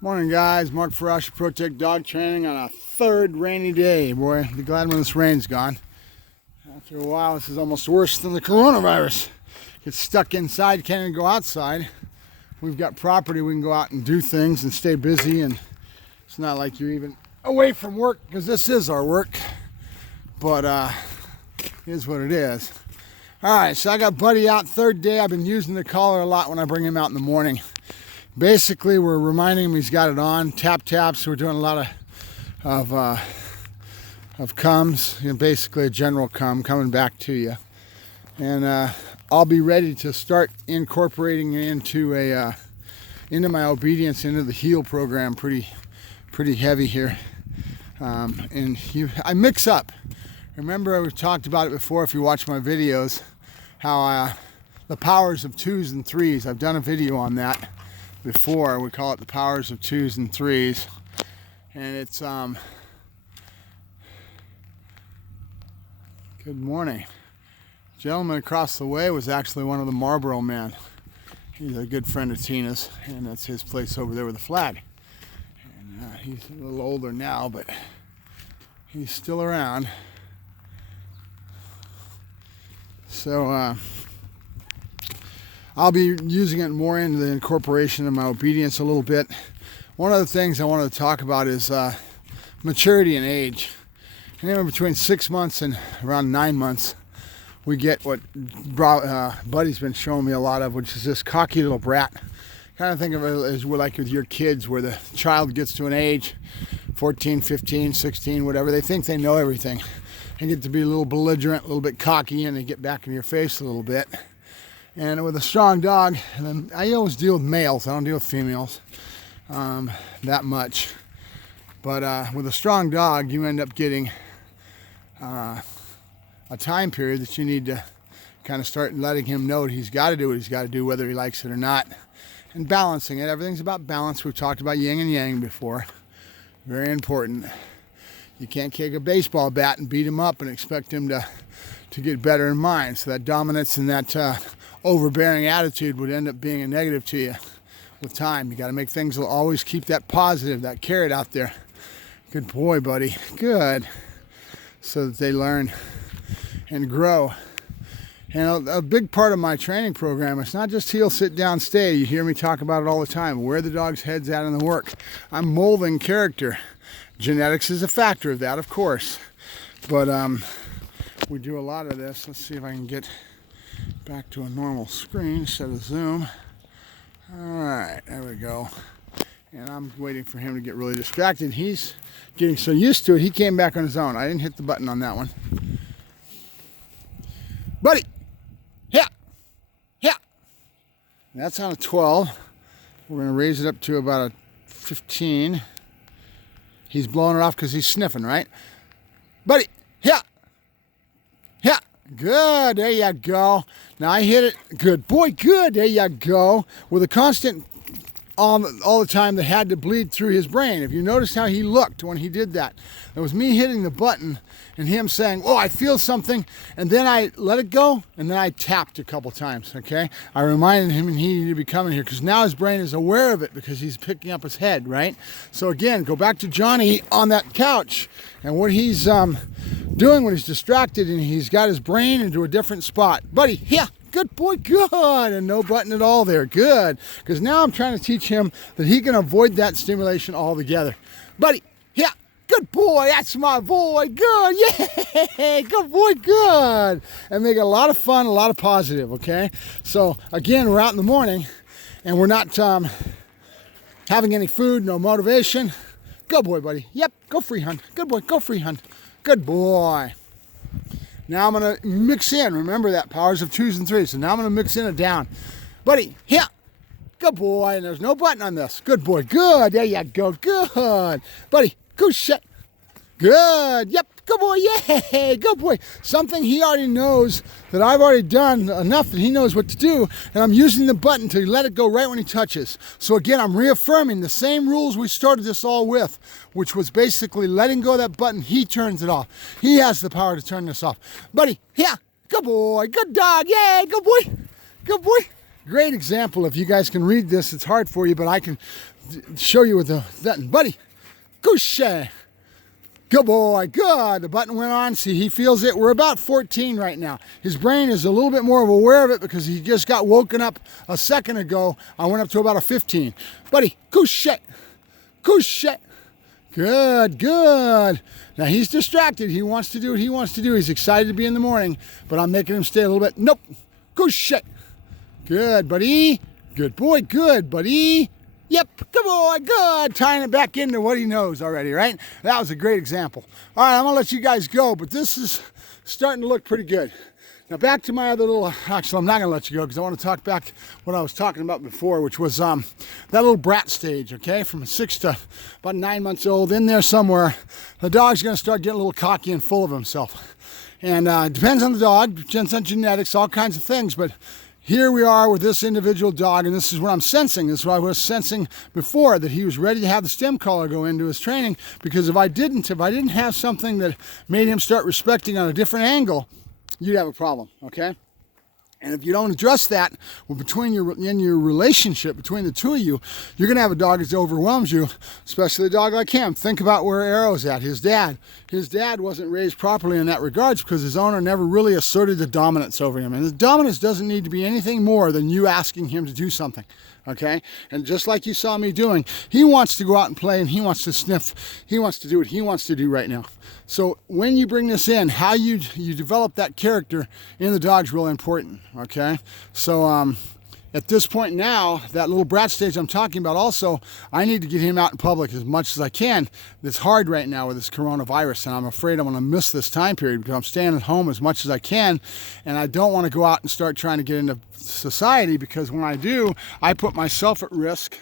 Morning guys, Mark Ferrasci, Protect Dog Training on a third rainy day. Boy, be glad when this rain's gone. After a while, this is almost worse than the coronavirus. Get stuck inside, can't even go outside. We've got property, we can go out and do things and stay busy, and it's not like you're even away from work, because this is our work, but it is what it is. Alright, so I got Buddy out, third day. I've been using the collar a lot when I bring him out in the morning. Basically, we're reminding him he's got it on. Tap taps. We're doing a lot of comes, basically a general coming back to you. And I'll be ready to start incorporating it into my obedience, into the heal program pretty heavy here. I mix up. Remember, we've talked about it before if you watch my videos, how the powers of 2s and 3s. I've done a video on that before. We call it the powers of 2s and 3s, and it's good morning. Gentleman across the way was actually one of the Marlboro men. He's a good friend of Tina's, and that's his place over there with the flag. And he's a little older now, but he's still around. So I'll be using it more into the incorporation of my obedience a little bit. One of the things I wanted to talk about is maturity and age. Anywhere between 6 months and around 9 months, we get what Buddy's been showing me a lot of, which is this cocky little brat. Kind of think of it as like with your kids, where the child gets to an age, 14, 15, 16, whatever, they think they know everything. They get to be a little belligerent, a little bit cocky, and they get back in your face a little bit. And with a strong dog, and then I always deal with males, I don't deal with females that much. But with a strong dog, you end up getting a time period that you need to kind of start letting him know that he's got to do what he's got to do, whether he likes it or not. And balancing it. Everything's about balance. We've talked about yin and yang before. Very important. You can't kick a baseball bat and beat him up and expect him to get better in mind. So that dominance and that overbearing attitude would end up being a negative to you with time. You got to make things, always keep that positive, that carrot out there. Good boy, Buddy. Good. So that they learn and grow. And a big part of my training program, it's not just heel, sit down, stay. You hear me talk about it all the time. Where the dog's head's at in the work. I'm molding character. Genetics is a factor of that, of course. But we do a lot of this. Let's see if I can get back to a normal screen instead of zoom. All right, there we go. And I'm waiting for him to get really distracted. He's getting so used to it, he came back on his own. I didn't hit the button on that one. Buddy, yeah. That's on a 12. We're gonna raise it up to about a 15. He's blowing it off because he's sniffing, right? Buddy, yeah. Good, there you go. Now I hit it, good boy, good, there you go. With a constant all the time that had to bleed through his brain. If you noticed how he looked when he did that, it was me hitting the button and him saying, oh, I feel something, and then I let it go, and then I tapped a couple times, okay? I reminded him and he needed to be coming here, because now his brain is aware of it because he's picking up his head, right? So again, go back to Johnny on that couch, and what he's doing when he's distracted and he's got his brain into a different spot. Buddy, yeah. Good boy, good, and no button at all there, good. Because now I'm trying to teach him that he can avoid that stimulation altogether. Buddy, yeah, good boy, that's my boy, good, yeah, good boy, good. And make it a lot of fun, a lot of positive, okay? So again, we're out in the morning and we're not having any food, no motivation. Good boy, buddy, yep, go free hunt, good boy, go free hunt, good boy. Now I'm going to mix in. Remember that, powers of 2s and 3s. So now I'm going to mix in a down. Buddy, yeah. Good boy. And there's no button on this. Good boy. Good. There you go. Good. Buddy, go shit. Good. Yep. Good boy. Yay. Good boy. Something he already knows that I've already done enough that he knows what to do. And I'm using the button to let it go right when he touches. So again, I'm reaffirming the same rules we started this all with, which was basically letting go of that button. He turns it off. He has the power to turn this off. Buddy, yeah. Good boy. Good dog. Yay. Good boy. Good boy. Great example. If you guys can read this, it's hard for you, but I can show you with that. Buddy, couche. Good boy, good. The button went on. See, he feels it. We're about 14 right now. His brain is a little bit more aware of it because he just got woken up a second ago. I went up to about a 15. Buddy, couche. Couche. Good, good. Now he's distracted. He wants to do what he wants to do. He's excited to be in the morning, but I'm making him stay a little bit. Nope. Couche. Good, buddy. Good boy, good, buddy. Yep, good boy, good. Tying it back into what he knows already, right? That was a great example. All right, I'm gonna let you guys go, but this is starting to look pretty good. Now back to my other little, actually I'm not gonna let you go because I want to talk back what I was talking about before, which was that little brat stage, okay? From 6 to about 9 months old, in there somewhere, the dog's gonna start getting a little cocky and full of himself. And it depends on the dog, depends on genetics, all kinds of things, but here we are with this individual dog, and this is what I'm sensing. This is what I was sensing before, that he was ready to have the stem collar go into his training, because if I didn't have something that made him start respecting on a different angle, you'd have a problem, okay? And if you don't address that in your relationship between the two of you, you're going to have a dog that overwhelms you, especially a dog like him. Think about where Arrow's at, his dad. His dad wasn't raised properly in that regards because his owner never really asserted the dominance over him. And the dominance doesn't need to be anything more than you asking him to do something, okay? And just like you saw me doing, he wants to go out and play and he wants to sniff. He wants to do what he wants to do right now. So when you bring this in, how you develop that character in the dog's really important, okay? So at this point now, that little brat stage I'm talking about also, I need to get him out in public as much as I can. It's hard right now with this coronavirus, and I'm afraid I'm going to miss this time period because I'm staying at home as much as I can, and I don't want to go out and start trying to get into society, because when I do, I put myself at risk.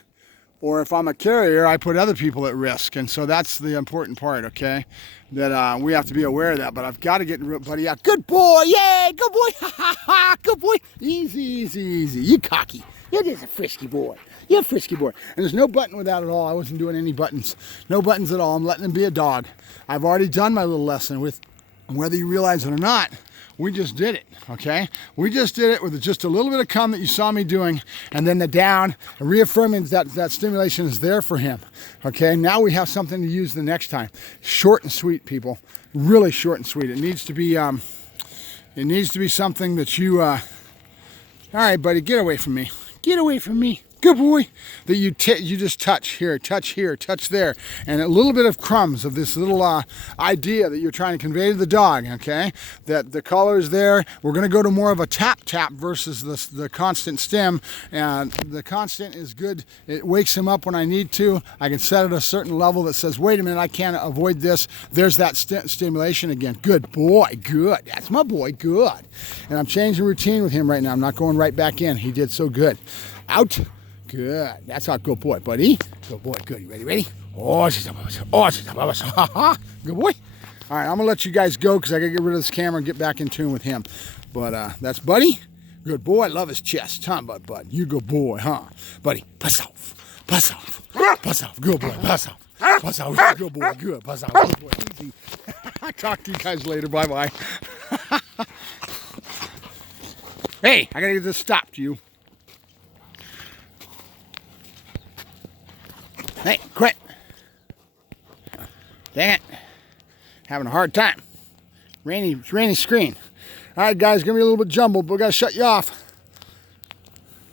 Or if I'm a carrier, I put other people at risk. And so that's the important part, okay? That we have to be aware of that. But I've got to get buddy out. Good boy, yay, good boy, ha ha ha, good boy. Easy, easy, easy. You cocky. You're just a frisky boy. You're a frisky boy. And there's no button with that at all. I wasn't doing any buttons. No buttons at all. I'm letting him be a dog. I've already done my little lesson with, whether you realize it or not, we just did it, okay? We just did it with just a little bit of cum that you saw me doing, and then the down, and reaffirming that stimulation is there for him, okay? Now we have something to use the next time. Short and sweet, people. Really short and sweet. It needs to be something that you, all right, buddy, get away from me. Get away from me. Good boy. That you just touch here, touch there, and a little bit of crumbs of this little idea that you're trying to convey to the dog, okay? That the collar is there. We're going to go to more of a tap versus the constant stim, and the constant is good. It wakes him up when I need to. I can set it at a certain level that says, wait a minute, I can't avoid this. There's that stimulation again. Good boy, good. That's my boy, good. And I'm changing routine with him right now. I'm not going right back in. He did so good. Out. Good. That's our good boy, buddy. Good boy. Good. You ready? Oh, she's good boy. All right, I'm going to let you guys go because I got to get rid of this camera and get back in tune with him. But that's Buddy. Good boy. I love his chest. Huh, bud? You good boy, huh? Buddy, pass off. Pass off. Pass off. Good boy. Pass off. Pass off. Good boy. Good. Pass off. Good boy. Easy. I'll talk to you guys later. Bye-bye. Hey, I got to get this stopped, you. Hey, quit. Dang it. Having a hard time. Rainy screen. All right, guys, gonna be a little bit jumbled, but we gotta shut you off.